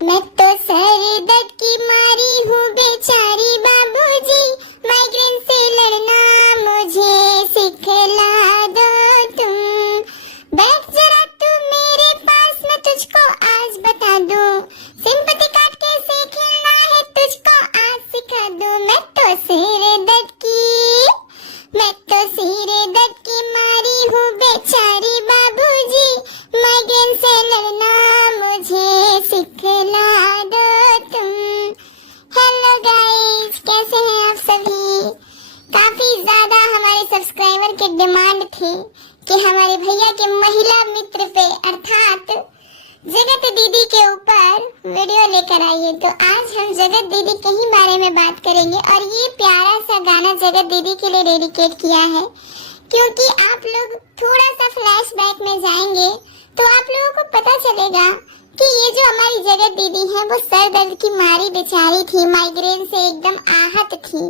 मैं तो सर दर्द की मारी हूँ बेचारी बाबूजी, माइग्रेन से लड़ना मुझे सिखला दो तुम। बैठ जरा तू मेरे पास, मैं तुझको आज बता दूं, सिंपैथी कार्ड कैसे खेलना है तुझको आज सिखा दूं। मैं तो सिर दर्द की मारी हूँ बेचारी बाबूजी, माइग्रेन से लड़ना मुझे सिखला दो तुम। हेलो गाइस, कैसे हैं आप सभी? काफी ज्यादा हमारे सब्सक्राइबर की डिमांड थी कि हमारे भैया के महिला मित्र पे अर्थात जगत दीदी के ऊपर वीडियो लेकर आइए। तो आज हम जगत दीदी के ही बारे में बात करेंगे और ये प्यारा सा गाना जगत दीदी के लिए डेडिकेट किया है, क्योंकि आप लोग थोड़ा सा फ्लैशबैक में जाएंगे तो आप लोगों को पता चलेगा कि ये जो हमारी जगत दीदी है वो सर दर्द की मारी बेचारी थी, माइग्रेन से एकदम आहत थी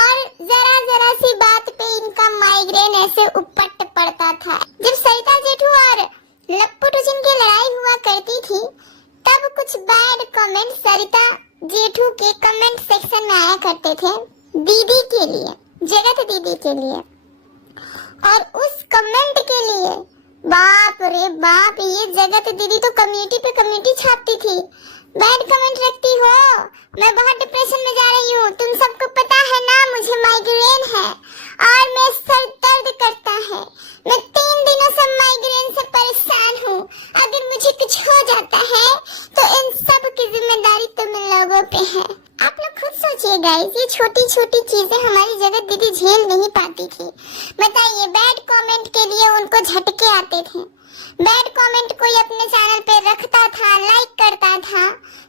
और जरा जरा सी बात पे इनका माइग्रेन ऐसे उपट पड़ता था। जब सरिता जेठू और लप्पू टूचिन की लड़ाई हुआ करती थी तब कुछ बैड कमेंट सरिता जेठू के कमेंट सेक्शन में आया करते थे दीदी के लिए, जगत दीदी के लिए, और उस कमेंट के लिए बाप रे बाप, ये जगत दीदी तो कम्युनिटी पे कम्युनिटी छापती थी। बैड कमेंट रखती हो, मैं बहुत डिप्रेशन में जा रही हूँ, तुम सबको पता है ना मुझे माइग्रेन है और मैं सर दर्द करता है, मैं 3 दिनों से माइग्रेन से परेशान हूँ, अगर मुझे कुछ हो जाता है तो इन सब की जिम्मेदारी तुम लोगों पे है। आप लोग खुद सोचिए गाइस, ये छोटी छोटी चीजें हमारी जगत दीदी झेल नहीं पाती थी। बताइए, बैड कमेंट के लिए उनको झटके आते थे, बैड कमेंट कोई अपने चैनल पे रखता था, लाइक करता था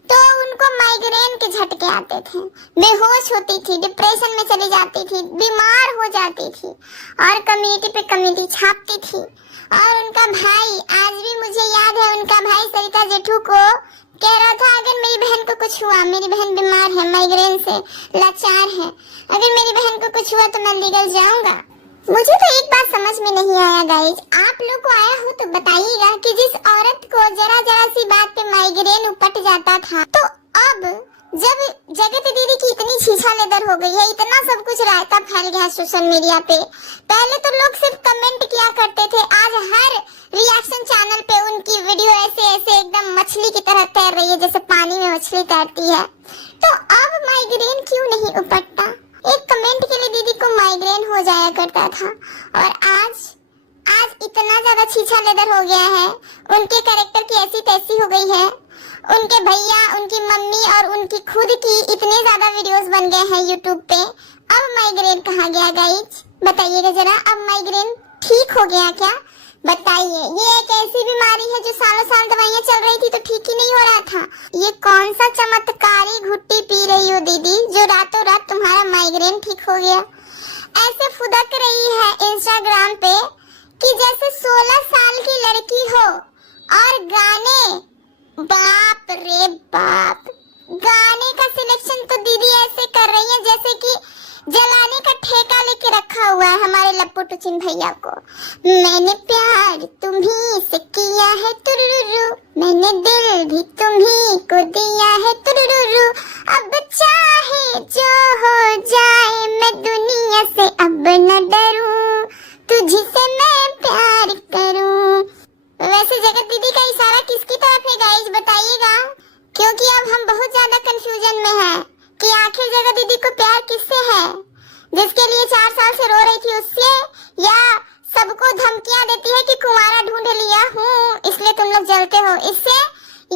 तो उनको माइग्रेन के झटके आते थे, बेहोश होती थी, डिप्रेशन में चली जाती थी, बीमार हो जाती थी और कम्युनिटी पे कम्युनिटी छापती थी। और उनका भाई, आज भी मुझे याद है, उनका भाई सरिता जेठू को कह रहा था अगर मेरी बहन को कुछ हुआ, मेरी बहन बीमार है, माइग्रेन से लाचार है, अगर मेरी बहन को कुछ हुआ तो मैं लीगल जाऊंगा। मुझे तो एक बात समझ में नहीं आया गाइस, आप लोग को आया हो तो बताइएगा कि जिस औरत को जरा जरा सी बात पे माइग्रेन उपट जाता था, तो अब जब जगत दीदी की इतनी छीछा लेदर हो गई है, इतना सब कुछ रायता फैल गया सोशल मीडिया पे, पहले तो लोग सिर्फ कमेंट किया करते थे, आज हर रिएक्शन चैनल पे उनकी वीडियो ऐसे ऐसे एकदम मछली की तरह तैर रही है, जैसे पानी में मछली तैरती है। तो अब माइग्रेन क्यों नहीं उपटता? एक कमेंट के लिए दीदी को माइग्रेन हो जाया करता था और आज इतना ज्यादा छीछा लेदर हो गया है, उनके कैरेक्टर की ऐसी तैसी हो गई है, उनके भैया, उनकी मम्मी और उनकी खुद की इतने ज्यादा वीडियोस बन गए हैं यूट्यूब पे। अब माइग्रेन कहाँ गया गाइस? बताइएगा जरा, अब माइग्रेन ठीक हो गया क्या? बताइए, ये एक ऐसी बीमारी है जो सालों साल दवाइयाँ चल रही थी तो ठीक ही नहीं हो रहा था। ये कौन सा चमत्कारी घुट्टी पी रही हो दीदी जो रातों रात तुम्हारा माइग्रेन ठीक हो गया? ऐसे फुदक रही है इंस्टाग्राम पे कि जैसे 16 साल की लड़की हो और गाने, बाप रे बाप, गाने का सिलेक्शन तो दीदी ऐसे कर रही है जैसे कि जलाने का ठेका लेके रखा हुआ है हमारे लप्पू टूचिन भैया को। मैंने प्यार तुम्ही से किया है तुरुरु, मैंने दिल भी तुम्ही को दिया है तुरुरु, अब चाहे जो हो जाए मैं दुनिया से अब न डरूं, तुझी से मैं प्यार करूं। वैसे जगत दीदी का इशारा किसकी तरफ है गाइस, बताइएगा, क्योंकि अब हम बहुत ज्यादा कंफ्यूजन में हैं कि आखिर जगत दीदी को प्यार किससे है? जिसके लिए 4 साल से रो रही थी उससे, या सबको धमकियां देती है कि कुंवारा ढूंढ लिया हूँ इसलिए तुम लोग जलते हो इससे,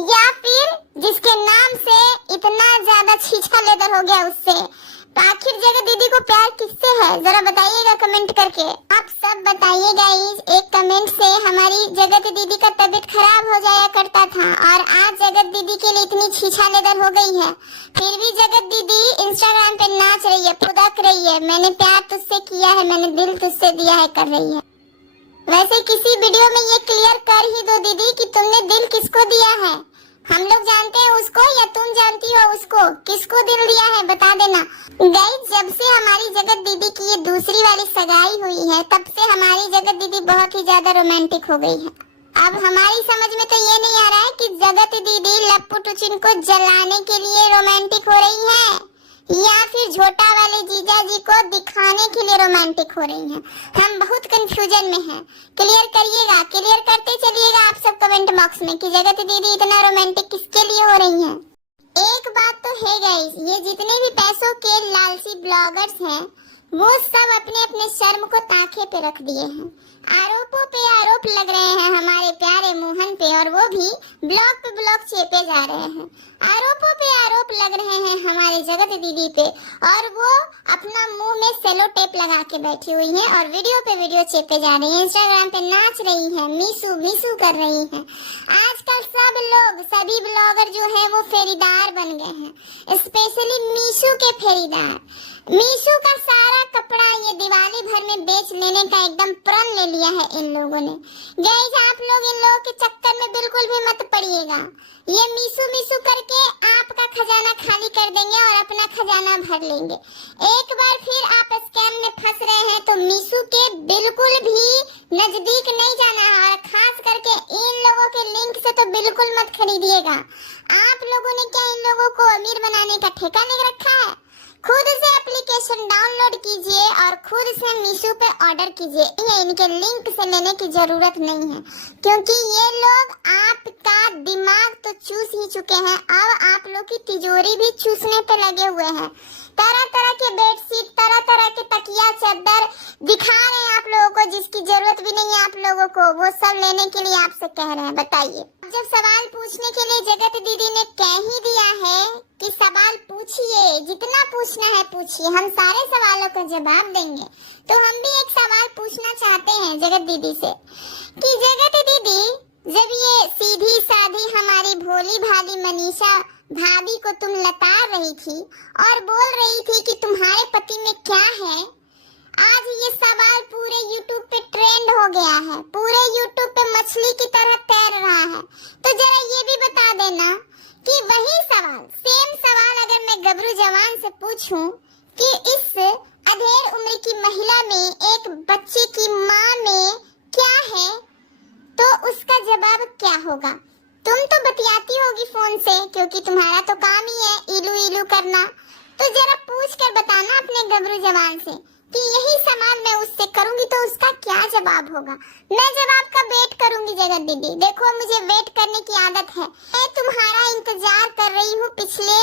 या फिर जिसके नाम से इतना ज्यादा छीछा लेदर हो गया उससे? तो आखिर जगत दीदी को प्यार किससे है, जरा बताइएगा कमेंट करके। आप सब बताइए गाइस, एक कमेंट से हमारी जगत दीदी का तबीयत खराब हो जाया करता था और आज जगत दीदी के लिए इतनी छीछा लेदर हो गई है, फिर भी जगत दीदी इंस्टाग्राम पे नाच रही है, फुदक रही है, मैंने प्यार तुझसे किया है, मैंने दिल तुझसे दिया है कर रही है। वैसे किसी वीडियो में ये क्लियर कर ही दो दीदी कि तुमने दिल किसको दिया है, हम लोग जानते हैं उसको या तुम जानती हो उसको, किसको दिल दिया है बता देना। गाइस, जब से हमारी जगत दीदी की ये दूसरी वाली सगाई हुई है तब से हमारी जगत दीदी बहुत ही ज्यादा रोमांटिक हो गई है। अब हमारी समझ में तो ये नहीं आ रहा है कि जगत दीदी लप्पू टुचिन को जलाने के लिए रोमांटिक हो रही है या फिर झोटा वाले जीजा जी को दिखाने के लिए रोमांटिक हो रही हैं। हम बहुत कंफ्यूजन में हैं। क्लियर करिएगा, क्लियर करते चलिएगा आप सब कमेंट बॉक्स में कि जगत दीदी इतना रोमांटिक किसके लिए हो रही हैं। एक बात तो है गाइस, ये जितने भी पैसों के लालची ब्लॉगर्स हैं वो सब अपने अपने शर्म को ताखे पे रख दिए हैं। आरोपों पे आरोप लग रहे हैं हमारे प्यारे मोहन पे, और वो भी ब्लॉग पे ब्लॉग चेपे जा रहे हैं। आरोपों पे आरोप लग रहे हैं हमारे जगत दीदी पे, और वो अपना मुंह में सेलो टेप लगा के बैठी हुई हैं और वीडियो पे वीडियो चेपे जा रही हैं। इंस्टाग्राम पे नाच रही हैं, मीसू मीसू कर रही हैं। आजकल सब लोग, सभी ब्लॉगर जो है वो फेरीदार बन गए हैं, स्पेशली मीशू के फेरीदार। मीशू का सारा कपड़ा ये दिवाली भर में बेच लेने का एकदम प्रण ले लिया है इन लोगों ने। गाइस आप लोग इन लोगों के चक्कर में बिल्कुल भी मत पड़िएगा। ये मीशू मीशू करके आपका खजाना खाली कर देंगे और अपना खजाना भर लेंगे। एक बार फिर आप स्कैम में फंस रहे हैं तो मीशू के बिल्कुल भी नजदीक नहीं जाना है, और खास करके इन लोगों के लिंक से तो बिल्कुल मत खरीदिएगा। आप लोगों ने क्या इन लोगों को अमीर बनाने का ठेका ले रखा है? खुद से एप्लीकेशन डाउनलोड कीजिए और खुद से मीशो पे ऑर्डर कीजिए। ये इनके लिंक से लेने की जरूरत नहीं है, क्योंकि ये लोग आपका दिमाग तो चूस ही चुके हैं। अब आप लोग की तिजोरी भी चूसने पे लगे हुए हैं। तरह तरह के बेडशीट, तरह तरह के तकिया चादर दिखा रहे हैं आप लोगों को, जिसकी जरूरत भी नहीं है आप लोगों को, वो सब लेने के लिए आपसे कह रहे हैं। बताइए, जब सवाल पूछने के लिए जगत दीदी ने कह ही दिया है कि सवाल पूछिए, जितना पूछना है पूछिए, हम सारे सवालों का जवाब देंगे, तो हम भी एक सवाल पूछना चाहते हैं जगत दीदी से कि जगत दीदी, जब ये सीधी साधी हमारी भोली भाली मनीषा भाभी को तुम लताड़ रही थी और बोल रही थी कि तुम्हारे पति में क्या है, आज ये सवाल पूरे YouTube पे ट्रेंड हो गया है, पूरे YouTube पे मछली की तरह तैर रहा है। तो जरा ये भी बता देना कि वही सवाल, सेम सवाल अगर मैं गबरू जवान से पूछूं कि इस अधेड़ उम्र की महिला में, एक बच्चे की माँ में क्या है, तो उसका जवाब क्या होगा? तुम तो बतियाती होगी फोन से, क्योंकि तुम्हारा तो काम ही है इलू इलू करना। तो जरा पूछ कर बताना अपने गबरू जवान से कि यही सवाल मैं उससे करूंगी तो उसका क्या जवाब होगा। मैं जवाब का वेट करूंगी जगत दीदी। देखो, मुझे वेट करने की आदत है। मैं तुम्हारा इंतजार कर रही हूँ पिछले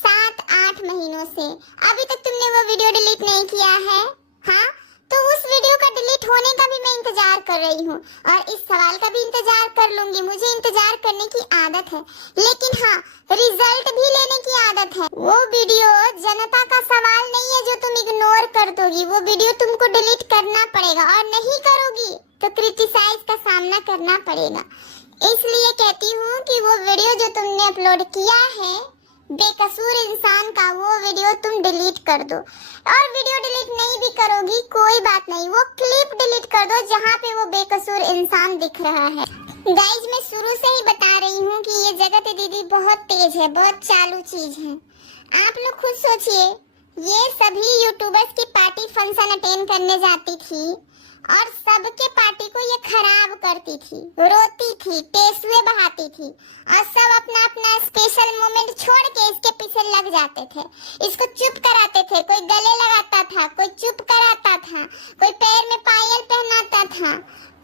7-8 महीनों से। अभी तक तुमने वो वीडियो डिलीट नहीं किया है, हाँ? तो उस वीडियो का डिलीट होने का भी मैं इंतजार कर रही हूँ, और इस सवाल का भी इंतजार कर लूंगी। मुझे इंतजार करने की आदत है, लेकिन हाँ, रिजल्ट भी लेने की आदत है। वो वीडियो जनता का सवाल नहीं है जो तुम इग्नोर कर दोगी, वो वीडियो तुमको डिलीट करना पड़ेगा, और नहीं करोगी तो क्रिटिसाइज का सामना करना पड़ेगा। इसलिए कहती हूँ कि वो वीडियो जो तुमने अपलोड किया है बेकसूर इंसान का, वो वीडियो तुम डिलीट कर दो। और वीडियो डिलीट नहीं भी करोगी कोई बात नहीं, वो क्लिप डिलीट कर दो जहाँ पे वो बेकसूर इंसान दिख रहा है। गाइस, मैं शुरू से ही बता रही हूँ कि ये जगत दीदी बहुत तेज है, बहुत चालू चीज है। आप लोग खुद सोचिए, ये सभी यूट्यूबर्स की पार्टी फंक्शन अटेंड करने जाती थी और सबके पार्टी को ये खराब करती थी, रोती थी, टेसुए बहाती थी, और सब अपना अपना स्पेशल मोमेंट छोड़ के इसके पीछे लग जाते थे, इसको चुप कराते थे। कोई गले लगाता था, कोई चुप कराता था, कोई पैर में पायल पहनाता था,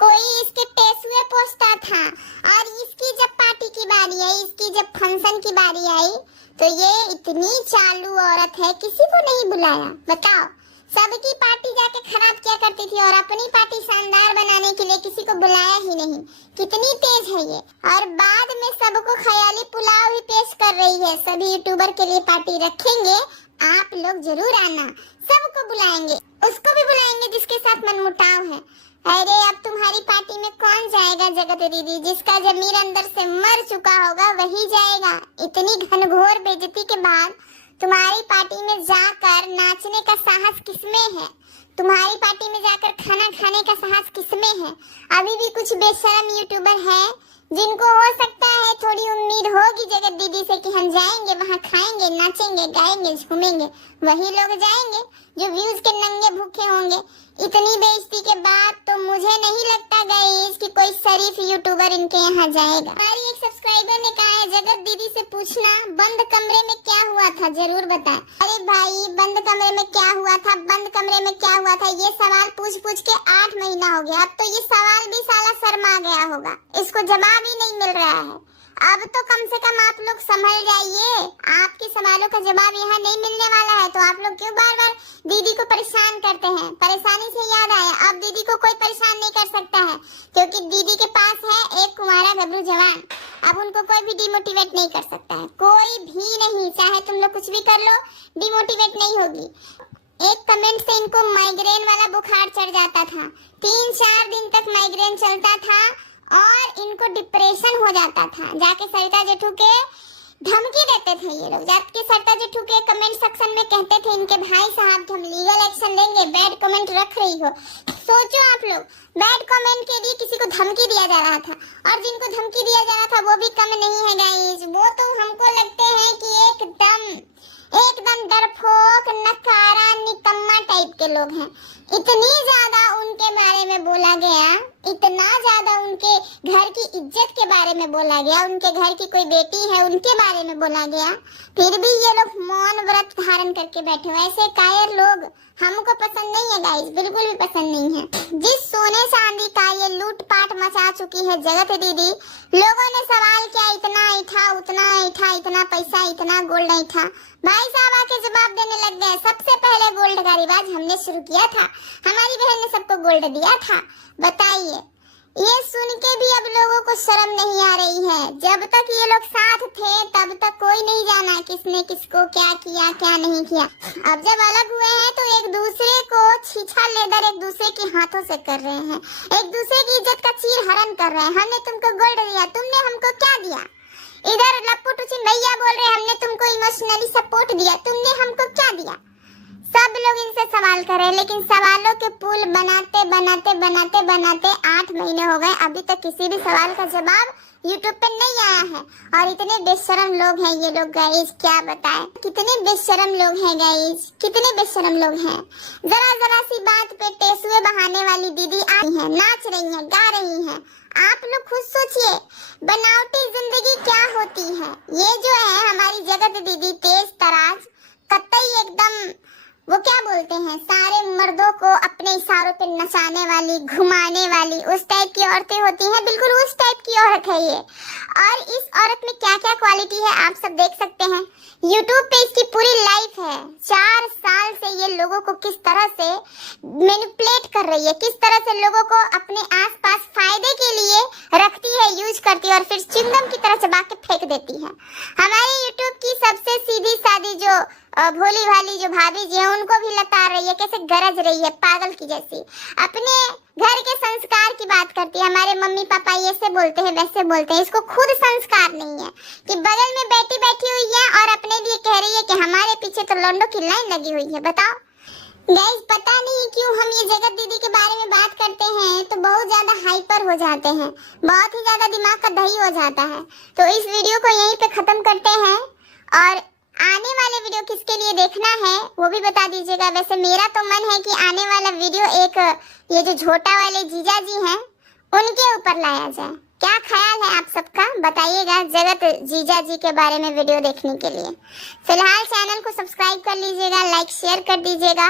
कोई इसके टेसुए पोंछता था। और इसकी जब पार्टी की बारी आई, इसकी जब फंक्शन की बारी आई, तो ये इतनी चालू औरत है, किसी को नहीं बुलाया। बताओ, सबकी पार्टी जाके खराब किया करती थी और अपनी पार्टी शानदार बनाने के लिए किसी को बुलाया ही नहीं। कितनी तेज है ये। और बाद में सबको ख्याली पुलाव ही पेश कर रही है। सभी यूट्यूबर के लिए पार्टी रखेंगे, आप लोग जरूर आना, सबको बुलाएंगे, उसको भी बुलाएंगे जिसके साथ मनमुटाव है। अरे अब तुम्हारी पार्टी में कौन जाएगा जगत दीदी? जिसका जमीर अंदर से मर चुका होगा वही जाएगा। इतनी घनघोर बेइज्जती के बाद तुम्हारी पार्टी में जाकर नाचने का साहस किसमें है? तुम्हारी पार्टी में जाकर खाना खाने का साहस किसमें है? अभी भी कुछ बेशर्म यूट्यूबर है जिनको हो सकता है थोड़ी उम्मीद होगी जगत दीदी से कि हम जाएंगे वहाँ, खाएंगे, नाचेंगे, गाएंगे, झूमेंगे, वही लोग जाएंगे जो व्यूज के नंगे भूखे होंगे। इतनी बेइज्जती के बाद तो मुझे नहीं लगता गाइस कि कोई शरीफ यूट्यूबर इनके यहाँ जाएगा। हमारी एक सब्सक्राइबर ने कहा है जगत दीदी से पूछना बंद कमरे में क्या हुआ था, जरूर बताएं। अरे भाई, बंद कमरे में क्या हुआ था, बंद कमरे में क्या हुआ था, ये सवाल पूछ पूछ के 8 महीना हो गया। अब तो ये सवाल भी साला शर्मा गया होगा, इसको जवाब ही नहीं मिल रहा है। अब तो कम से कम आप लोग संभल जाइए, आपके सवालों का जवाब यहाँ नहीं मिलने वाला है, तो आप लोग क्यों बार बार दीदी को परेशान करते हैं। परेशानी से याद आया, अब दीदी को कोई परेशान नहीं कर सकता है, क्योंकि दीदी के पास है एक कुंवारा गबरू जवान। अब उनको कोई भी डिमोटिवेट नहीं कर सकता है, कोई भी नहीं, चाहे तुम लोग कुछ भी कर लो, डिमोटिवेट नहीं होगी। एक कमेंट से इनको माइग्रेन वाला बुखार चढ़ जाता था, 3-4 दिन तक माइग्रेन चलता था और इनको डिप्रेशन हो जाता था। जाके सरिता जेठू के धमकी देते थे ये लोग, जाके सरिता जेठू के कमेंट सेक्शन में कहते थे इनके भाई साहब हम लीगल एक्शन लेंगे, बैड कमेंट रख रही हो। सोचो आप लोग, बैड कमेंट के लिए किसी को धमकी दिया जा रहा था, और जिनको धमकी दिया जा रहा था वो भी कम नहीं है गाइस, वो तो हमको लगते हैं कि एकदम डरपोक, नकारा, निकम्मा टाइप के लोग हैं। इतनी ज्यादा उनके बारे में बोला गया, इतना ज्यादा उनके घर की इज्जत के बारे में बोला गया, उनके घर की कोई बेटी है उनके बारे में बोला गया, फिर भी ये लोग मौन व्रत धारण करके बैठे हुए। ऐसे कायर लोग हमको पसंद नहीं है गाइस, बिल्कुल भी पसंद नहीं है। जिस सोने चांदी का ये लूटपाट मचा चुकी है जगत दीदी, लोगों ने सवाल किया इतना ऐठा, उतना ऐठा, इतना पैसा, इतना गोल्ड ऐठा, भाई साहब आके जवाब देने लग गए। सबसे पहले गोल्ड का रिवाज हमने शुरू किया था, हमारी बहन ने सबको गोल्ड दिया था। बताइए, ये सुन के भी अब लोगों को शर्म नहीं आ रही है। जब तक ये लोग साथ थे तब तक कोई नहीं जाना किसने किसको क्या किया क्या नहीं किया। अब जब अलग हुए हैं तो एक दूसरे को छीछा लेदर एक दूसरे के हाथों से कर रहे हैं, एक दूसरे की इज्जत का चीर हरण कर रहे हैं। हमने तुमको गोल्ड दिया, तुमने हमको क्या दिया? इधर लप्पू टुचिन भैया बोल रहे हैं हमने तुमको इमोशनली सपोर्ट दिया, तुमने हमको क्या दिया? सब लोग इनसे सवाल कर रहे हैं, लेकिन सवालों के पुल बनाते बनाते बनाते बनाते 8 महीने हो गए, अभी तक किसी भी सवाल का जवाब यूट्यूब पे नहीं आया है। और इतने बेशरम लोग हैं ये लोग गाइस, क्या बताएं, कितने बेशरम लोग हैं गाइस, कितने बेशरम लोग हैं। जरा जरा सी बात पे टेसुए बहाने वाली दीदी आई है, नाच रही है, गा रही है। आप लोग खुद सोचिए, बनावटी जिंदगी क्या होती है। ये जो है हमारी जगत दीदी तेज तराज, कतई एकदम वो क्या बोलते हैं, सारे मर्दों को अपने इशारों पे नचाने वाली, घुमाने वाली, उस टाइप की औरतें होती हैं, बिल्कुल उस टाइप की औरत है ये। और इस औरत में क्या क्या क्वालिटी है आप सब देख सकते हैं। YouTube पे इसकी पूरी लाइफ है, 4 साल से ये लोगों को किस तरह से मैनिपुलेट कर रही है, किस तरह से लोगों को अपने आसपास फायदे के लिए रखती है, यूज करती है और फिर चिंगम की तरह चबा के फेंक देती है। हमारे YouTube की सबसे सीधी सादी जो भोली भाली जो भाभी जी है उनको भी लता रही है, कैसे गरज रही है पागल की जैसी, अपने घर के संस्कार की बात करती है। हमारे मम्मी पापा ऐसे बोलते हैं वैसे बोलते हैं, इसको खुद संस्कार नहीं है कि बगल में बैठी बैठी हुई है और अपने लिए कह रही है कि हमारे पीछे तो लौंडों की लाइन लगी हुई है। बताओ गाइस, पता नहीं क्यों हम ये जगत दीदी के बारे में बात करते हैं तो बहुत ज्यादा हाइपर हो जाते हैं, बहुत ही ज्यादा दिमाग का दही हो जाता है। तो इस वीडियो को यहीं पे खत्म करते हैं, और आने वाले वीडियो किसके लिए देखना है वो भी बता दीजिएगा। वैसे मेरा तो मन है कि आने वाला वीडियो एक ये जो झोटा वाले जीजा जी हैं उनके ऊपर लाया जाए। क्या ख्याल है आप सबका, बताइएगा जगत जीजा जी के बारे में वीडियो देखने के लिए। फिलहाल चैनल को सब्सक्राइब कर लीजिएगा, लाइक शेयर कर दीजिएगा।